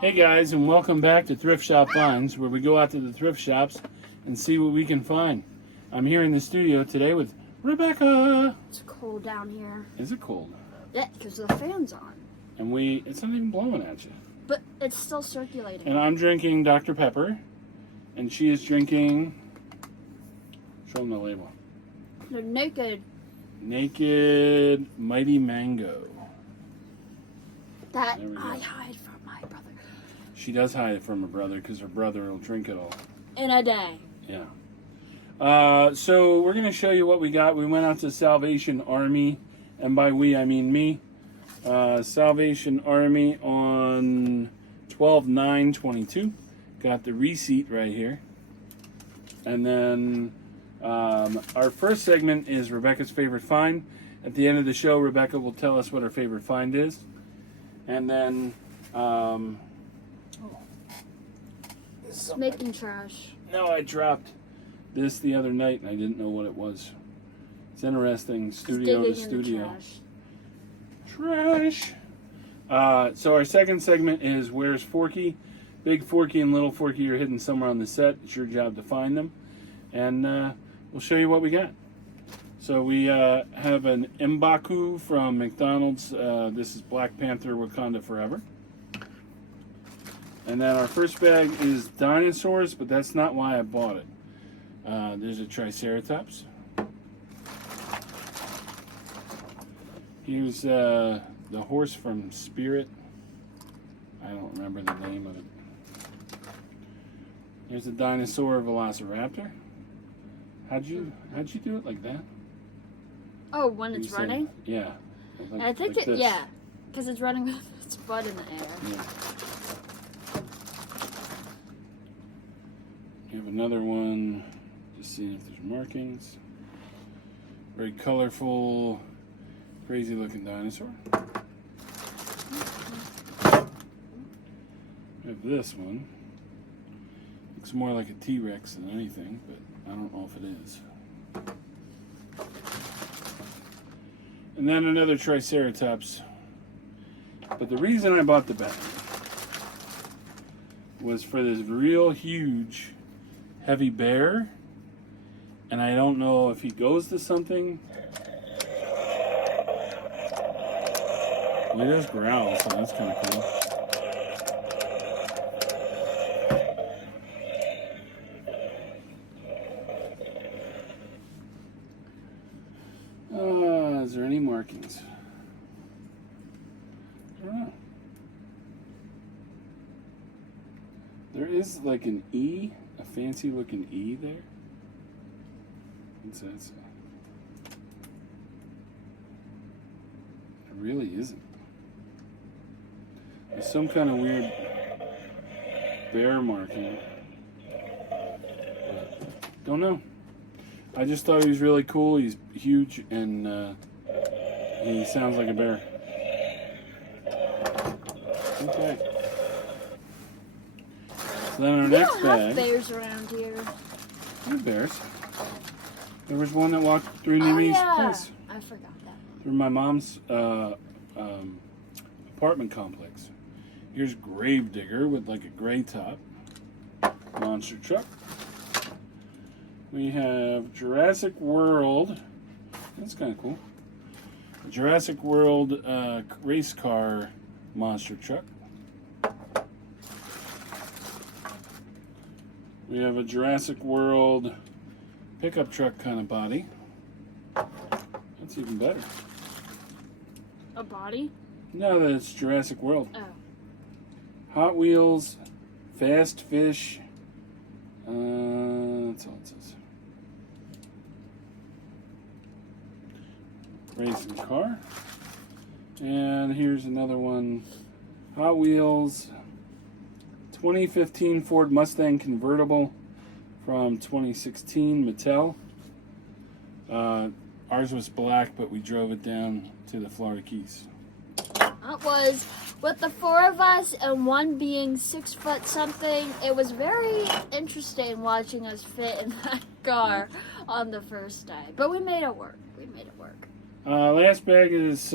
Hey guys, and welcome back to Thrift Shop Finds, where we go out to the thrift shops and see what we can find. I'm here in the studio today with Rebecca. It's cold down here. Is it cold? Yeah, because the fan's on. And it's not even blowing at you. But it's still circulating. And I'm drinking Dr. Pepper, and she is drinking, show them the label. They're naked. Naked Mighty Mango. That I hide from my brother. She does hide it from her brother because her brother will drink it all. In a day. Yeah. So we're going to show you what we got. We went out to Salvation Army, and by we I mean me. Salvation Army on 12/9/22. Got the receipt right here. And then our first segment is Rebecca's favorite find. At the end of the show, Rebecca will tell us what her favorite find is. And then It's making trash. no, I dropped this the other night and I didn't know what it was. It's interesting, studio to studio. Trash. So our second segment is Where's Forky? Big Forky and Little Forky are hidden somewhere on the set. It's your job to find them. And we'll show you what we got. So we have an M'Baku from McDonald's. This is Black Panther Wakanda Forever. And then our first bag is dinosaurs, but that's not why I bought it. There's a Triceratops. Here's the horse from Spirit. I don't remember the name of it. Here's a dinosaur Velociraptor. How'd you do it like that? Oh, when it's running? Yeah. Like, I think like this. yeah, because it's running with its butt in the air. Yeah. You have another one. Just seeing if there's markings. Very colorful, crazy looking dinosaur. We have this one. Looks more like a T-Rex than anything, but I don't know if it is. And then another Triceratops. But the reason I bought the bag was for this real huge, heavy bear. And I don't know if he goes to something. Well, he does growl, so that's kind of cool. Is there any markings? I don't know. There is like an E, a fancy looking E there. What's that say? It really isn't. There's some kind of weird bear marking. But don't know. I just thought he was really cool. He's huge and he sounds like a bear. Okay. So then our next bag. We don't have bears around here. There are bears. There was one that walked through near me's place. I forgot that one. Through my mom's apartment complex. Here's Gravedigger with like a gray top. Monster truck. We have Jurassic World. That's kind of cool. Jurassic World race car monster truck. We have a Jurassic World pickup truck kind of body. That's even better. A body? No, that's Jurassic World. Oh. Hot Wheels, Fast Fish. That's all it says. Racing car. And here's another one. Hot Wheels 2015 Ford Mustang convertible from 2016 Mattel. Ours was black, but we drove it down to the Florida Keys. It was with the four of us and one being 6 foot something. It was very interesting watching us fit in that car on the first day. But we made it work. Last bag is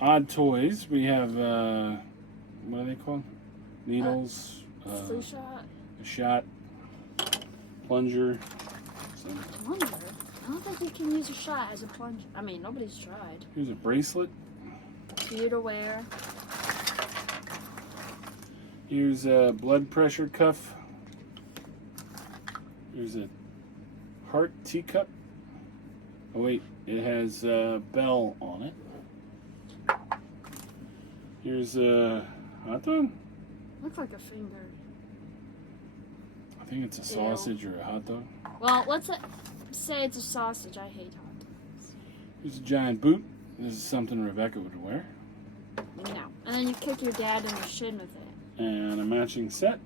odd toys. We have, what are they called? Needles. Flu shot. A shot. Plunger. Plunger? I don't think you can use a shot as a plunger. I mean, nobody's tried. Here's a bracelet. For you to wear. Here's a blood pressure cuff. Here's a heart teacup. Oh wait, it has a bell on it. Here's a hot dog. Looks like a finger. I think it's a sausage or a hot dog. Well, let's say it's a sausage. I hate hot dogs. Here's a giant boot. This is something Rebecca would wear. No. And then you kick your dad in the shin with it. And a matching set.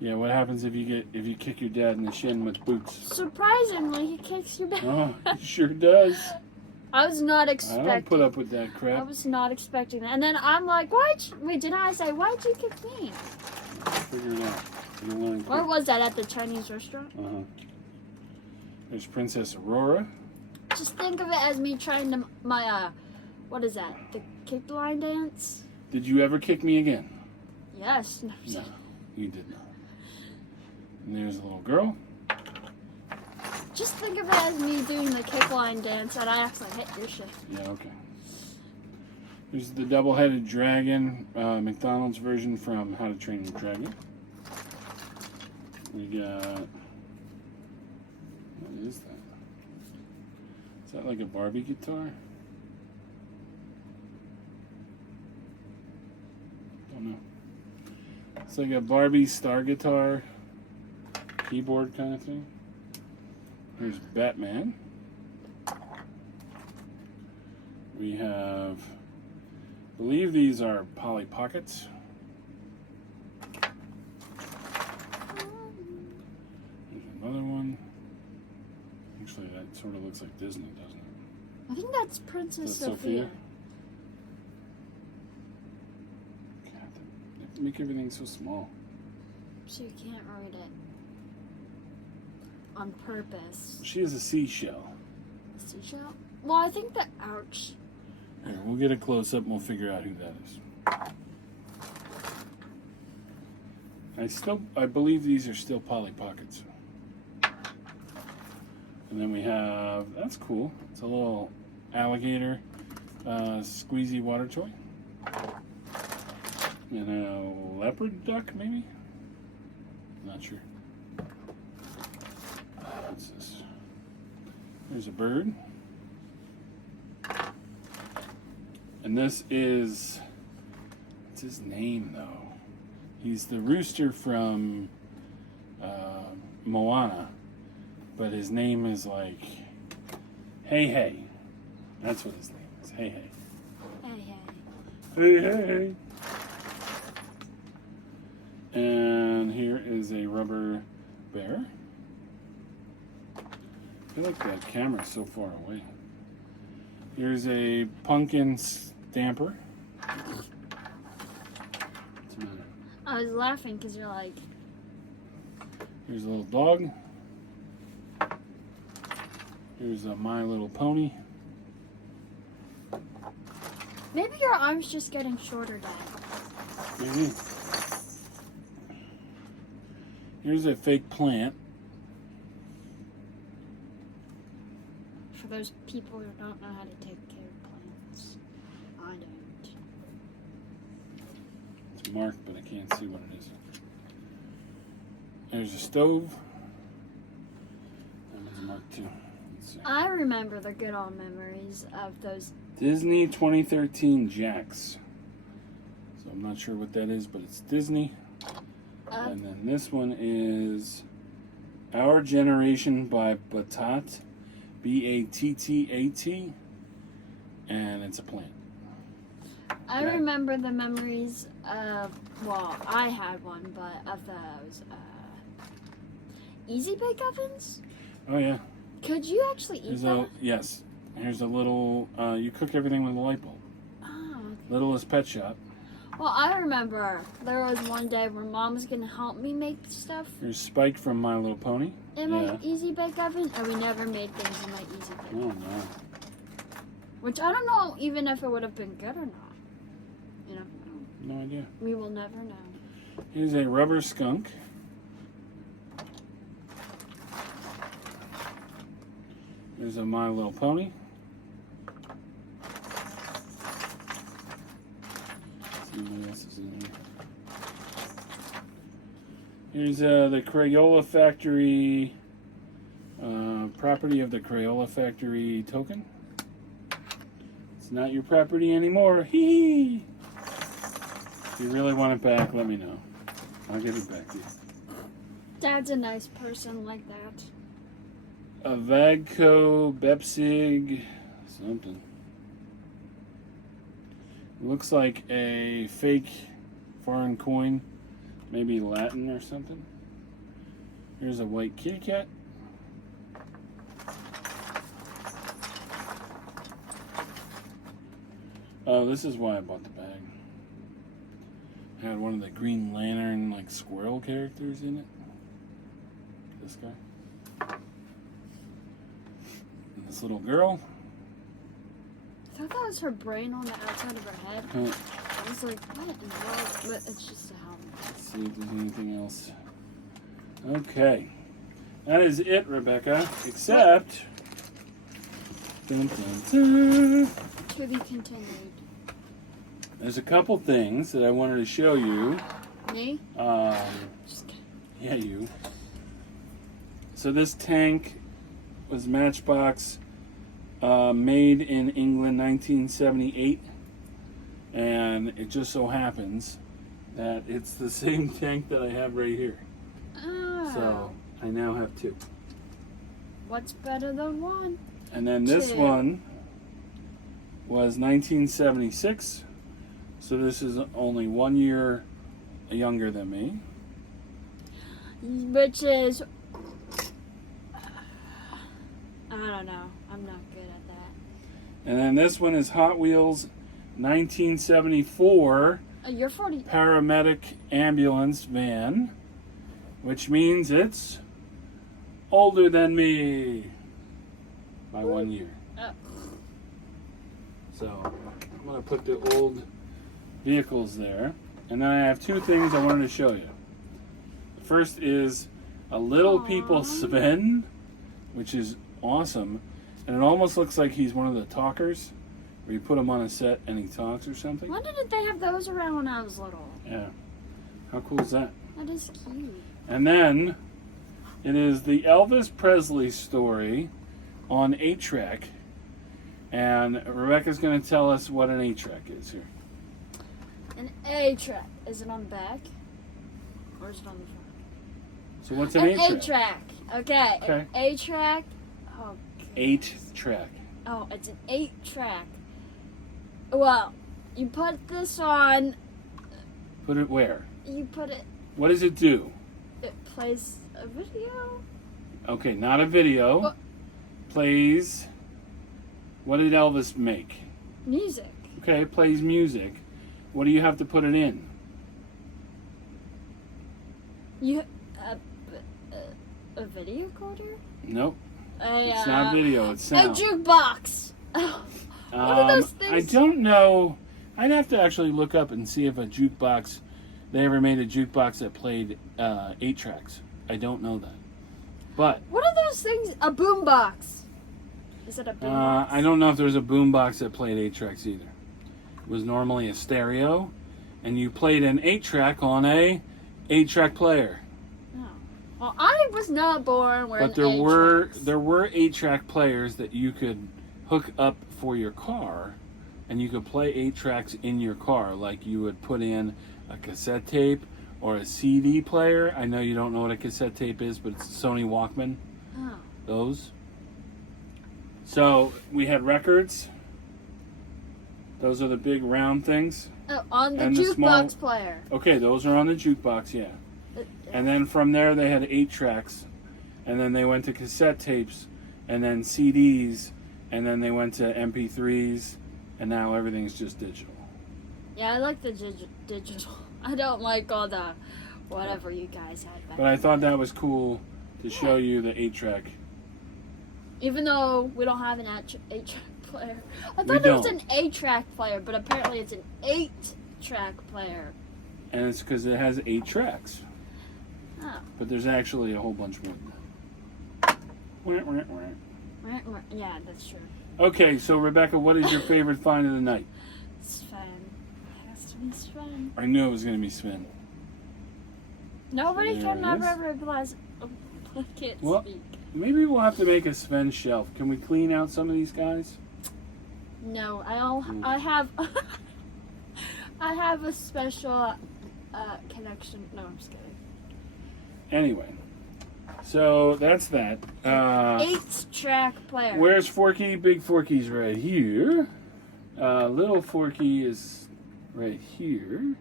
Yeah, what happens if you kick your dad in the shin with boots? Surprisingly, he kicks your back. Oh, he sure does. I was not expecting. I don't put up with that crap. I was not expecting that. And then I'm like, wait, didn't I say, why'd you kick me? Figure it out. You'll learn quick. Where was that, at the Chinese restaurant? There's Princess Aurora. Just think of it as me trying to, what is that? The kick line dance? Did you ever kick me again? Yes. No, you did not. And there's a little girl. Just think of it as me doing the kick line dance and I actually hit your shit. Yeah, okay. There's the double-headed dragon, McDonald's version from How to Train Your Dragon. We got... What is that? Is that like a Barbie guitar? Don't know. It's like a Barbie star guitar, keyboard kind of thing. Here's Batman. We have, I believe these are Polly Pockets. There's another one. Actually, that sort of looks like Disney, doesn't it? I think that's Princess Sophia. God, they have to make everything so small. So you can't read it. On purpose. She is a seashell. Seashell? Well, I think the ouch. Here, we'll get a close up and we'll figure out who that is. I believe these are still Polly Pockets. And then we have, that's cool. It's a little alligator squeezy water toy. And a leopard duck, maybe? Not sure. What's this? There's a bird. And this is, what's his name though? He's the rooster from Moana, but his name is like Hey Hey. That's what his name is. Hey Hey. Hey, hey. Hey Hey. And here is a rubber bear. I feel like that camera's so far away. Here's a pumpkin stamper. What's the matter? I was laughing because you're like... Here's a little dog. Here's a My Little Pony. Maybe your arm's just getting shorter, Dad. Maybe. Here's a fake plant. For those people who don't know how to take care of plants. I don't. It's marked, but I can't see what it is. There's a stove. That one's marked too. Let's see. I remember the good old memories of those. Disney 2013 Jacks. So I'm not sure what that is, but it's Disney. And then this one is Our Generation by Battat. Battat. And it's a plant. I remember the memories of, well, I had one, but of those Easy Bake Ovens? Oh, yeah. Could you actually eat that? Yes. Here's a little, you cook everything with a light bulb. Oh, okay. Littlest Pet Shop. Well, I remember there was one day where Mom was going to help me make stuff Here's Spike from My Little Pony. in my Easy Bake Oven, and we never made things in my Easy Bake Oh, Oven. no. Which I don't know even if it would have been good or not. You know? No idea. We will never know. Here's a rubber skunk. There's a My Little Pony. See what else is in here. Here's the Crayola Factory, property of the Crayola Factory token. It's not your property anymore. Hee hee. If you really want it back, let me know. I'll give it back to you. Dad's a nice person like that. A Vagco Bepsig something. It looks like a fake foreign coin, maybe Latin or something. Here's a white kitty cat. Oh, this is why I bought the bag. It had one of the Green Lantern like squirrel characters in it. This guy. And this little girl. I thought that was her brain on the outside of her head. I was like, what in the world? But it's just a helmet. Let's see if there's anything else. Okay. That is it, Rebecca. Except... Dun, dun, dun. To be continued. There's a couple things that I wanted to show you. Me? Just kidding. Yeah, you. So this tank was Matchbox, made in England 1978, and it just so happens that it's the same tank that I have right here. Oh. So I now have two. What's better than one? And then this Two. one was 1976, so this is only 1 year younger than me. Which is... I don't know. I'm not good at that. And then this one is Hot Wheels 1974 You're 40. paramedic ambulance van, which means it's older than me by 1 year. Oh. So I'm going to put the old vehicles there. And then I have two things I wanted to show you. The first is a Little Aww. People Sven, which is awesome. And it almost looks like he's one of the talkers, where you put him on a set and he talks or something. Why didn't they have those around when I was little? Yeah. How cool is that? That is cute. And then it is the Elvis Presley story on 8-track. And Rebecca's going to tell us what an 8-track is here. An A track. Is it on the back? Or is it on the front? So what's an An 8-track? 8-track. Okay. Okay. An 8-track. Oh. 8-track. Oh, it's an 8-track. Well, you put this on. Put it where? You put it. What does it do? It plays a video. Okay, not a video. What? Plays. What did Elvis make? Music. Okay, it plays music. What do you have to put it in? You. A video recorder? Nope. A, It's not video, it's sound. A jukebox. What are those things? I don't know. I'd have to actually look up and see if a jukebox, they ever made a jukebox that played 8 tracks. I don't know that. But What are those things? A boombox. Is it a boombox? I don't know if there was a boombox that played 8 tracks either. It was normally a stereo, and you played an 8 track on a 8 track player. No. Well, I was not born where. But there were 8 track players that you could hook up for your car, and you could play 8 tracks in your car, like you would put in a cassette tape or a CD player. I know you don't know what a cassette tape is, but it's a Sony Walkman. Oh. Those. So we had records. Those are the big round things. Oh, on the And the jukebox small- player. Okay, those are on the jukebox, yeah. And then from there they had 8 tracks. And then they went to cassette tapes, and then CDs, and then they went to MP3s, and now everything's just digital. Yeah, I like the digital. I don't like all the whatever you guys had back But I then. thought that was cool to show you the 8 track. Even though we don't have an 8-track player. I We thought it was don't. an 8-track player, but apparently it's an 8-track player. And it's because it has 8 tracks. Oh. But there's actually a whole bunch more than that. Wah, wah, wah. Yeah, that's true. Okay, so Rebecca, what is your favorite find of the night? Sven. It has to be Sven. I knew it was going to be Sven. Nobody There can it is. ever realize. I can't Well- speak. Maybe we'll have to make a Sven shelf. Can we clean out some of these guys? No, I have I have a special connection. No, I'm just kidding. Anyway, so that's that. 8-track player. Where's Forky? Big Forky's right here. Little Forky is right here.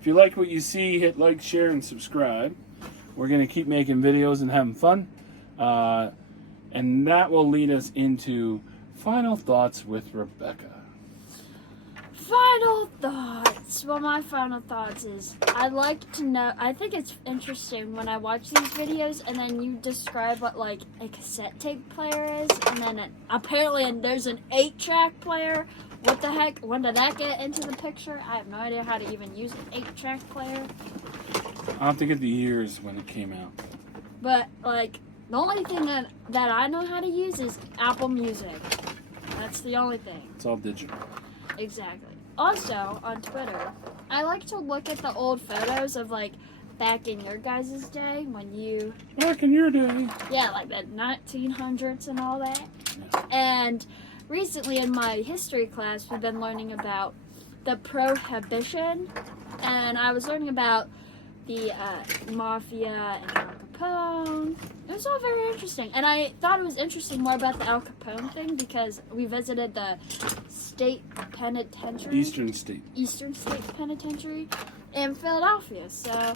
If you like what you see, hit like, share, and subscribe. We're going to keep making videos and having fun. And that will lead us into final thoughts with Rebecca. Final thoughts. Well, my final thoughts is I'd like to know. I think it's interesting when I watch these videos and then you describe what like a cassette tape player is, and then apparently there's an 8-track player. What the heck? When did that get into the picture? I have no idea how to even use an 8-track player. I'll have to get the years when it came out. But like the only thing that I know how to use is Apple Music. That's the only thing. It's all digital. Exactly. Also, on Twitter, I like to look at the old photos of, like, back in your guys' day when you... Back in your day. Yeah, like the 1900s and all that. Yeah. And recently in my history class, we've been learning about the Prohibition. And I was learning about the Mafia and Al Capone. It was all very interesting. And I thought it was interesting more about the Al Capone thing because we visited the state penitentiary. Eastern State. Eastern State Penitentiary in Philadelphia. So,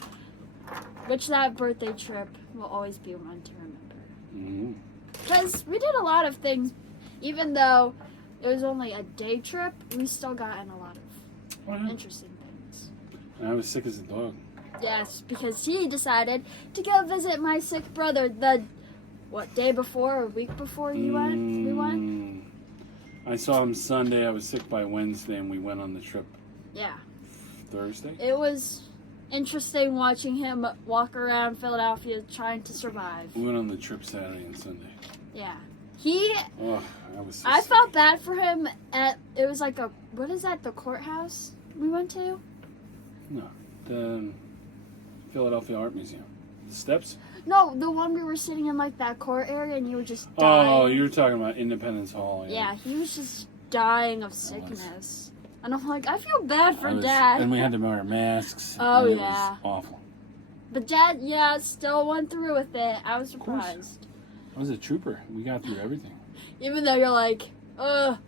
which that birthday trip will always be one to remember. Because we did a lot of things, even though it was only a day trip, we still got in a lot of interesting things. And I was sick as a dog. Yes, because he decided to go visit my sick brother the, day before or week before we went? I saw him Sunday. I was sick by Wednesday, and we went on the trip Yeah. Thursday. It was interesting watching him walk around Philadelphia trying to survive. We went on the trip Saturday and Sunday. Yeah. Oh, I was so I sick. felt bad for him it was like what is that, the courthouse we went to? No, the Philadelphia Art Museum. The steps? No, the one we were sitting in like that court area and you were just dying. Oh, you were talking about Independence Hall. Yeah, he was just dying of sickness. And I'm like, I feel bad for Dad. And we had to wear masks. Oh, and it yeah. was awful. But Dad, yeah, still went through with it. I was surprised. I was a trooper. We got through everything. Even though you're like, ugh.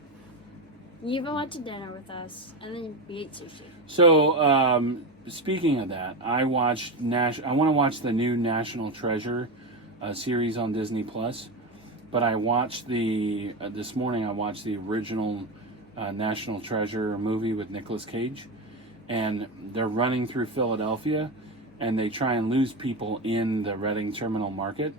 You even went to dinner with us. And then we ate sushi. So, speaking of that, I want to watch the new National Treasure series on Disney Plus. But I watched this morning I watched the original National Treasure movie with Nicolas Cage. And they're running through Philadelphia. And they try and lose people in the Reading Terminal Market.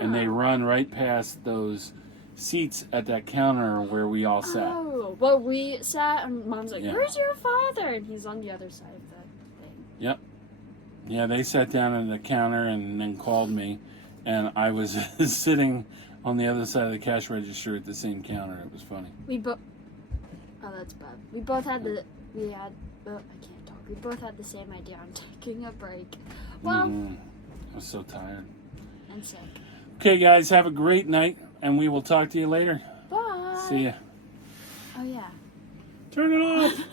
And they run right past those seats at that counter where we all sat. Oh, well, we sat and Mom's like, Yeah. where's your father? And he's on the other side of that thing. Yep. Yeah, they sat down at the counter and then called me. And I was sitting on the other side of the cash register at the same counter. It was funny. Oh, that's bad. We both had I can't talk. We both had the same idea on taking a break. Well, I was so tired. and sick. Okay, guys, have a great night, and we will talk to you later. Bye. See ya. Oh, yeah. Turn it off.